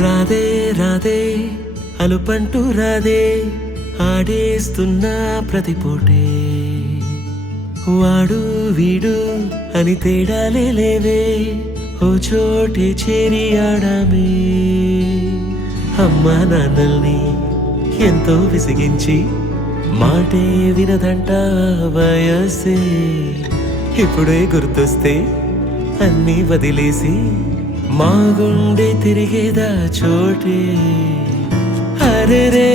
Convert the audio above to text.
రాధే రాధే అలుపంటూ రాధే ఆడేస్తున్నా ప్రతి పూటే వాడు వీడు అని తేడాలే లేవే ఓ చోటే చేరి ఆడామే అమ్మా నాన్నల్ని ఎంతో విసిగించి మాటే వినదంట వయసే ఇప్పుడే గుర్తొస్తే అన్నీ వదిలేసి మా గుండె తిరిగేదా చోటే అరెరే